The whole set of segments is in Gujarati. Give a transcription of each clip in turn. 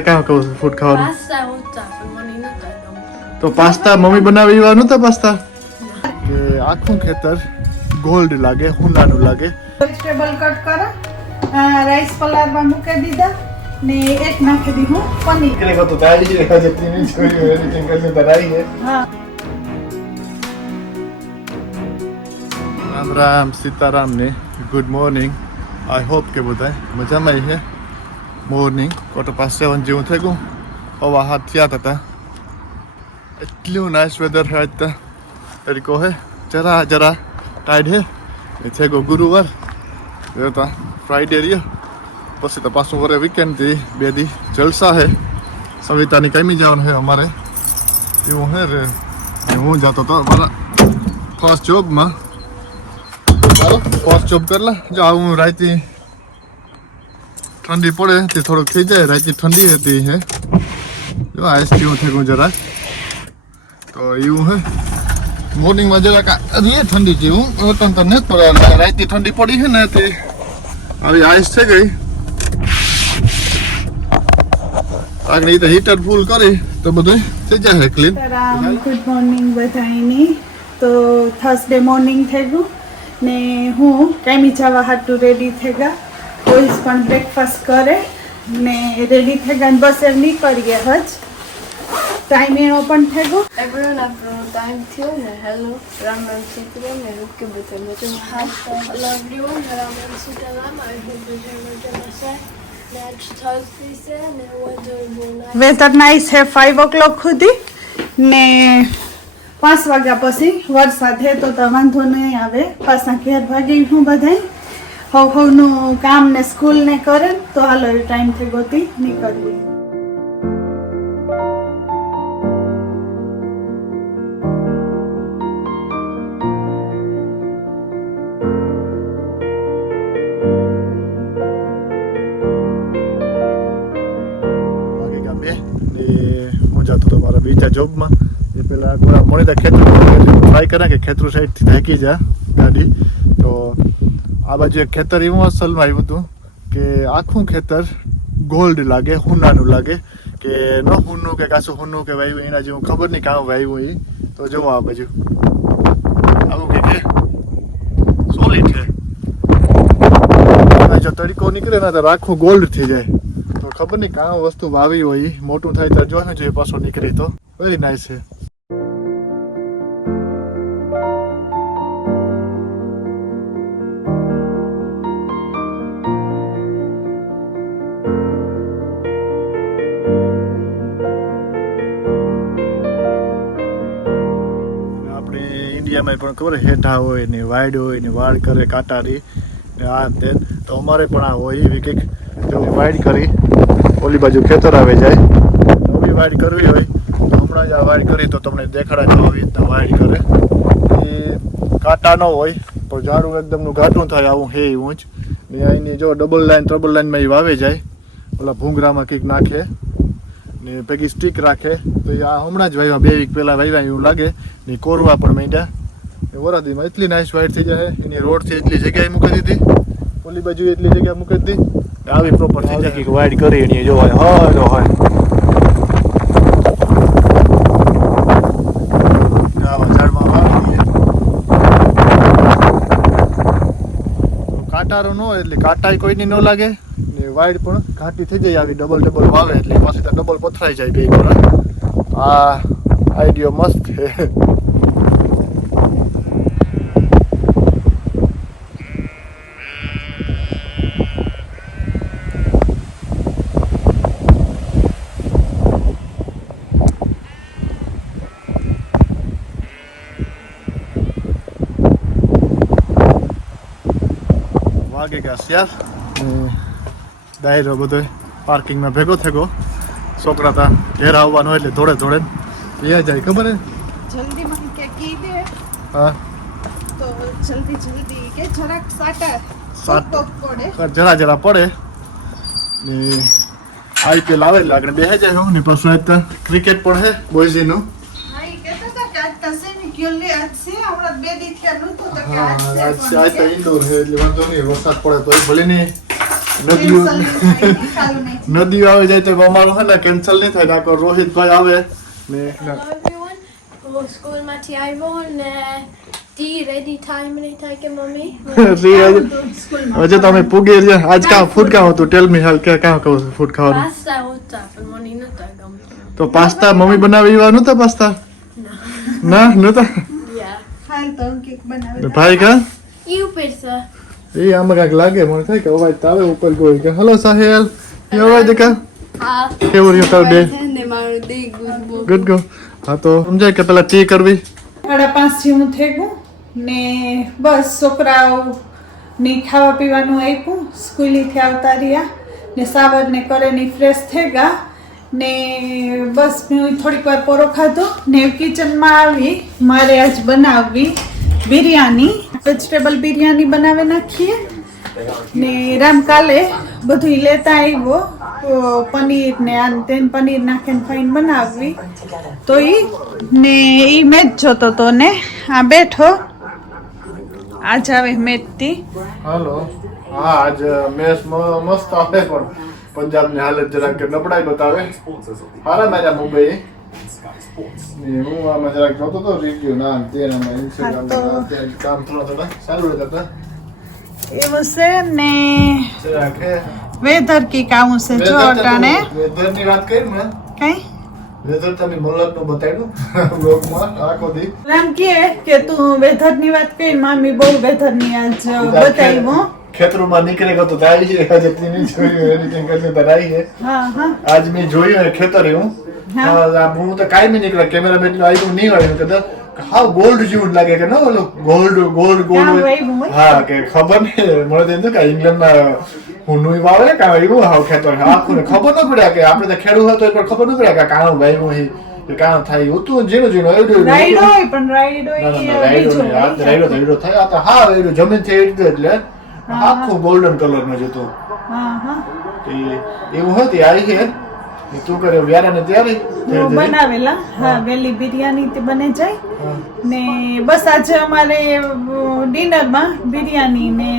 क्या कहूँ फूड खाવાનું પાસ્તા હોતા પણ મને નતા ગમતું. તો પાસ્તા મમ્મી બનાવી એવા નહોતા પાસ્તા કે આખું ખેતર ગોલ્ડ લાગે હુંડાનું લાગે વેજીટેબલ કટ કરો રાઈસ પલાળવા મૂકી દીધા ને એક નાખી દીધું પનીર કે તો તાળી છે આજે ટીવી જોઈ એડિટિંગ કરીને બનાવી છે હા રામ રામ સીતારામ ને ગુડ મોર્નિંગ આઈ હોપ કે બધા મજામાં છે મોર્નિંગ 7:45 જેવું થઈ ગયું હવા હાથ થયા હતા એટલું નાઇસ વેધર છે આજ તરીકો હે જરા જરા ટાઈડ હે એ છે ગો ગુરુવાર રહેતા ફ્રાઈડે રહ્યો પછી તો પાછું વરે વીકેન્ડથી 2 દી જલસા હે સવિતાની કમી જવાનું છે અમારે એવું હે રે હું જતો તો મારા ફર્સ્ટ જોબમાં ફર્સ્ટ જોબ કરલા જો આવું રાતે ઠંડી પડે તે થોડુંક થઈ જાય રાતે ઠંડી હતી હે જો આઈસ જેવું થઈ ગયું જરા તો એવું હે મોર્નિંગમાં જરાક રે ઠંડી જેવું તન તન નથી પડે રાતે ઠંડી પડી છે ને તે આવી આઈસ થઈ ગઈ આગળ તો હીટર ફૂલ કરી તો બધું થઈ જાય ક્લીન ગુડ મોર્નિંગ બધાની તો થર્સડે મોર્નિંગ થઈ ગયું ને હું કામી જવા હાટું રેડી થઈ ગયા બોઈસ પણ બ્રેકફાસ્ટ કરે ને રેડી થઈ ગયા બસ એમ નીકળીએ હજ ટાઈમ એનો પણ થઈ ગયો Everyone આપણો ટાઈમ થયો ને હેલો રામ રામ સીતારામ ને રૂકે બધા મજામાં hello everyone Ram Ram Sitaram I hope બધા મજામાં છે નેક્સ્ટ થર્સડે છે ને વેધર બહુ નાઇસ વેધર નાઇસ છે 5 o'clock સુધી ને 5 વાગ્યા પછી વરસાદ હે તો વાંધો નહીં આવે પાછા ઘેર ભાગી હું બધાય હવનું કામ ને સ્કૂલ ને કરે તો હાલો એ ટાઈમ થઈ ગોતી નીકળવી બીજા જોબમાં એ પેલા થોડા મોડી ત્યાં ખેતર ટ્રાય કર્યા કે ખેતર સાઈડથી થાકી જા ગાડી તો આ બાજુ એક ખેતર એવું અસલમાં આવ્યું હતું કે આખું ખેતર ગોલ્ડ લાગે હુંડાનું લાગે કે ન હુંનું કે કાસું હુંનું કે વાવ્યું એના જેવું ખબર નહીં કામ વાવ્યું એ તો જુઓ આ બાજુ આવું કે સોલિડ છે જો તરીકો નીકળે ને તો આખું ગોલ્ડ થઈ જાય તો ખબર નહીં કામ વસ્તુ વાવી હોય મોટું થાય તો જોવાનું જોઈએ પાછો નીકળે તો વેરી નાઇસ છે આપણે ઇન્ડિયામાં પણ ખબર હેઠા હોય ને વાડ હોય ને વાડ કરે કાંટારી ને આ તે તો અમારે પણ આ હોય એવી કંઈક જો વાડ કરી ઓલી બાજુ ખેતર આવે જાય નવી વાડ કરવી હોય તો હમણાં જ આ વાડ કરી તો તમને દેખાડા આવી રીતના વાડ કરે એ કાંટા ન હોય તો ઝાડું એકદમનું ઘાટું થાય આવું હે એવું જ ને અહીંની જો ડબલ લાઈન ટ્રબલ લાઈનમાં એ વાવે જાય ઓલા ભૂંગરામાં કંઈક નાખે ને ભેગી સ્ટીક રાખે તો એ આ હમણાં જ વાવ્યા 2 વીક પહેલાં વાવ્યા એવું લાગે ને કોરવા પણ માંડ્યા એ વરાદીમાં એટલી નાઇસ વાઇડ થઈ જાય એની રોડથી એટલી જગ્યાએ મૂકી દીધી ઓલી બાજુ એટલી જગ્યા મૂકી દીધી આવી પ્રોપર થઈ જાય કે વાઇડ કરી એની જો હોય આવા ઝાડમાં વાવી કાંટારો ન હોય એટલે કાંટાય કોઈની ન લાગે ને વાઇડ પણ ઘાટી થઈ જાય આવી ડબલ વાવે એટલે પાછી તો ડબલ પથરાઈ જાય બે ગોળા આ આઈડિયો મસ્ત છે વાગે ગયા શિયાર દાયરો બધો પાર્કિંગમાં ભેગો થયો છોકરા તા ઘેર આવવાનો એટલે ધોળે ત્યાં જાય ખબર હે જલ્દી મને કે કી દે હા તો જલ્દી કે જરાક સાટા પડે જરા પડે ને આઈપીએલ આવે એટલે આગળ બેસી જાય હું ને પાછું એક ક્રિકેટ પણ હે બોયઝીનું આજ તો ઇન્ડોર છે એટલે વાંધો નહીં વરસાદ પડે તો ભલે નહીં નદીઓ આવી જાય તો અમારું છે ને કેન્સલ નહીં થાય. કાકો રોહિતભાઈ આવે ને everyone સ્કૂલમાંથી આવ્યો ને ટી રેડી ટાઈમ નહીં થાય કે મમ્મી હજે તમે પૂગી રહ્યા. આજ કાં ફૂડ કાં હતું? ટેલ મી હાલ કે કાં કહું ફૂડ ખાવાનું? પાસ્તા હોતા પણ મને નહોતા ગમતા. તો પાસ્તા મમ્મી બનાવી એવા નહોતા પાસ્તા? ના નહોતા. ભાઈ કા ઈ ઉપર છે. એ આમાં કાંઈક લાગે મને થાય કે અવાજ તો આવે ઉપર કોઈ કે હલો સાહેલ એ અવાજ કા હા કેવું રહ્યું તારું ડે? ને મારું દે ગુડ ગો. હા તો સમજાય કે પેલા ટી કરવી 5:30 જેવું થઈ ગયું ને બસ છોકરાઓ ની ખાવા પીવાનું આપ્યું, સ્કૂલેથી આવતા રહ્યા ને સાવર ને કરે ને ફ્રેશ થઈ ગયા ને બસ મેં થોડીક વાર પોરો ખાધો ને કિચનમાં આવી. મારે આજ બનાવવી બિરયાની, વેજીટેબલ બિરયાની બનાવી નાખીએ ને રામ કાલે બધું લેતા આવ્યો પનીર ને આન તેન પનીર નાખીને ફાઈન બનાવવી તો ઈ ને ઈ મેચ જોતો તો ને આ બેઠો આજ આવે મેચથી. હાલો. હા આજ મેચ મસ્ત આવે પણ પંજાબની હાલત જરાક કે નબળાઈ બતાવે. હારા મેચ મુંબઈ હું આમાં જરાક જોતો તો રિવ્યુ ના તેનામાં ઇન્સ્ટાગ્રામ કામ થોડા સારું રહેતા એવું છે ને જરાક હે વેધર કી કામ છે જો અટાણે વેધરની વાત કરી ને કઈ વેધર તમે મોલકનું બતાડ્યું બ્લોગમાં આખો દી. રામ કે તું વેધર ની વાત કરી, મામી બહુ વેધર ની આજ બતાવ્યું. ખેતરોમાં નીકળે ગયો તો આવી છે આજે તીની જોયું એડિટિંગ કરીને તો આવી છે. હા હા આજ મેં જોયું એ ખેતર હું હું તો કાંઈ નહીં નીકળ્યા કેમેરામાં એટલું આવ્યું નહીં હોય કદાચ હાવ ગોલ્ડ જેવું લાગે કે ન ઓલું ગોલ્ડ ગોલ્ડ ગોલ્ડ હા કે ખબર નહીં મને તો એમ કે ઇંગ્લેન્ડમાં હું નું વાવે કે એવું હાવ ખેતર આખું ને ખબર ન પડ્યા કે આપણે તો ખેડૂત હતો પણ ખબર ન પડ્યા કે કાણું વાવ્યું કે કાણું થાય હતું ઝીણું ઝીણું એવું રાઈડો પણ રાઈડો રાઈડો થાય આ તો હા એવું જમીન થી એટલે એટલે આખું ગોલ્ડન કલર માં જતો હા હા એવું હતી આવી છે તું કરે વ્યારા ને ત્યારે બનાવેલા હા વેલી બિરયાની તે બને જાય ને બસ આજે અમારે ડિનર માં બિરયાની ને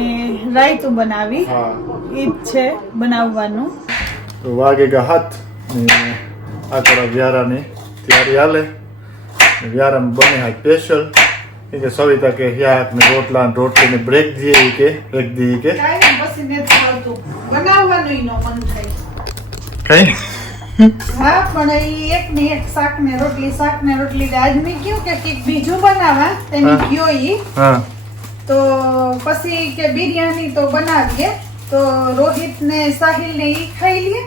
રાયતું બનાવી ઈ જ છે બનાવવાનું. વાગેગા હાથ ને આ થોડા વ્યારાની તૈયારી હાલે વ્યારામાં બને હા સ્પેશિયલ કે સવિતા કે યાક ને રોટલા ને રોટલી ને બ્રેક દીએ કે બ્રેક દીએ કે પછી ને બનાવવાનું નો મન થાય કઈ હા પણ ઈ એક ને એક શાક ને રોટલી આજ મેં કયું કે કંઈક બીજું બનાવવા તેની કયો ઈ હા તો પછી કે બિરયાની તો બનાવીએ તો રોહિત ને સાહિલ ને ઈ ખાઈ લે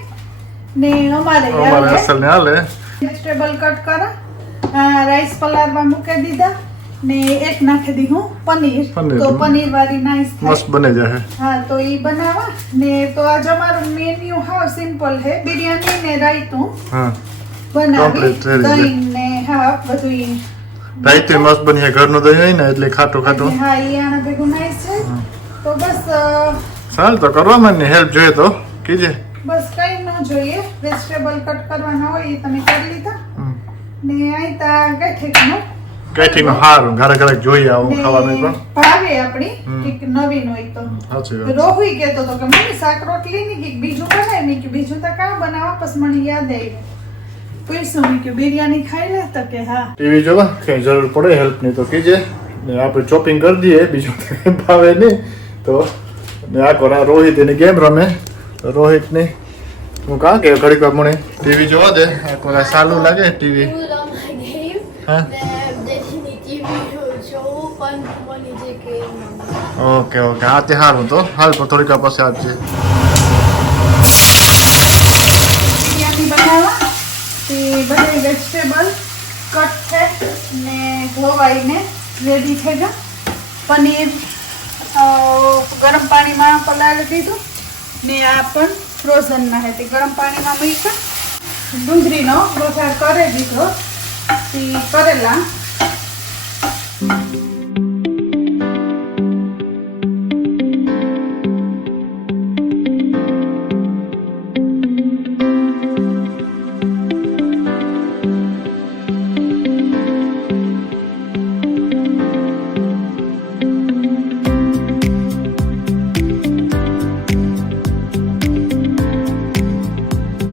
ને અમારે અસલ ને હાલે વેજીટેબલ કટ કરા રાઈસ પલાળવા મૂકી દીધા ને એક નાખી દીધું પનીર તો પનીર વાળી નાઈસ મસ્ત બને જાય. હા તો ઈ બનાવવા ને તો આજ અમારું મેન્યુ હાવ સિમ્પલ હે બિરયાની ને રાયતું હા બનાવી દહીં ને હા બધું રાયતું મસ્ત બની ઘરનું દહીં હોય ને એટલે ખાટું ખાટું હા ઈ આના ભેગું નાઈસ છે તો બસ ચાલ તો કરવામાં ને હેલ્પ જોઈએ તો કીજે બસ કઈ ન જોઈએ વેજીટેબલ કટ કરવાના હોય એ તમે કરી લીધા ને આઈતા કઈથી હારું ઘરે ઘરે જોઈએ આવું ખાવાનું પણ ભાવે આપણી એક નવીન હોય તો સાચી વાત. રોહી કહેતો તો કે મમ્મી શાક રોટલી ની કે બીજું બનાય મેં કે બીજું તો કાં બનાવવા પછી મને યાદ આવ્યું પૂછ્યું મેં કે બિરયાની ખાઈ લે તો કે હા ટીવી જોવા કઈ જરૂર પડે હેલ્પ ની તો કીજે ને આપણે ચોપિંગ કરી દઈએ બીજું ભાવે નહીં તો ને આ કોના રોહિત એની ગેમ રમે રોહિત ની હું કાં કે ઘડીક વાર મને ટીવી જોવા દે આ કોના સારું લાગે ટીવી હા ઓકે ઓકે હા તે સારું તો હાલ પણ થોડીક વાર પછી આપજે બિરયાની બનાવવા તે બધી વેજીટેબલ કટ છે ને ધોવાઈને રેડી થઈ ગયા પનીર ગરમ પાણીમાં પલાળી દીધું ને આ પણ ફ્રોઝનમાં હતી ગરમ પાણીમાં મૂક્યા ડુંગળીનો વઘાર કરી દીધો તે કરેલા